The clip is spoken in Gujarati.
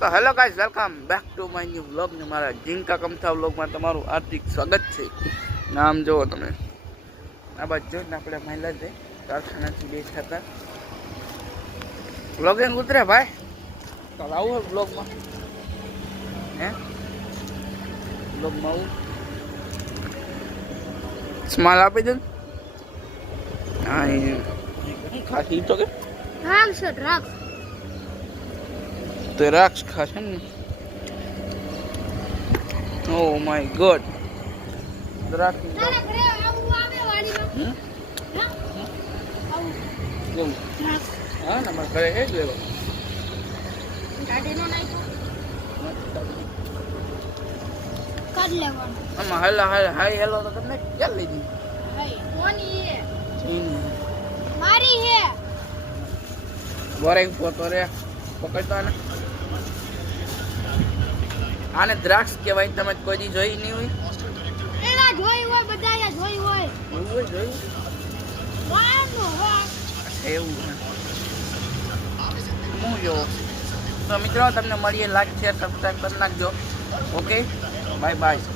તો hello guys, welcome back to my new vlog ને મારા જીંકા કમથા વ્લોગમાં તમારું હાર્દિક સ્વાગત છે. નામ જુઓ તમે, આ બાજુ જો ને આપણે મહિલા છે કારખાનાથી બેઠા હતા. વ્લોગિંગ ઉતરે ભાઈ, ચાલ આવું વ્લોગમાં હે વ્લોગમાં આવું સ્માલ આપી દે. હા એ ખાસી તો કે રાખ તો રાક્ષ ખાશે ને. ઓ માય ગોડ, દ્રાક્ષ તારા ઘરે આવું આવે વાડીમાં આવું કેવું? રાખ હા ને મારા ઘરે હે જ એવો. ગાડીનો નાખ્યો કાઢ લેવાનો. આમાં હાલા હાઈ હેલો તો તમને ક્યાં લીધી? ભાઈ કોની હે? એની મારી હે. બોરે ફોટો રે પકડતો ને. આને દ્રાક્ષ કહેવાય. તમે કોઈ દી જોઈ નહીં હોય? એલા જોઈ હોય, બધાએ જોઈ હોય. જોયું વાળનો વાળ. એવું હું જોવો. તો મિત્રો તમને મળીએ, લાઈક શેર સબસ્ક્રાઈબ કરી નાખજો. Okay, bye bye.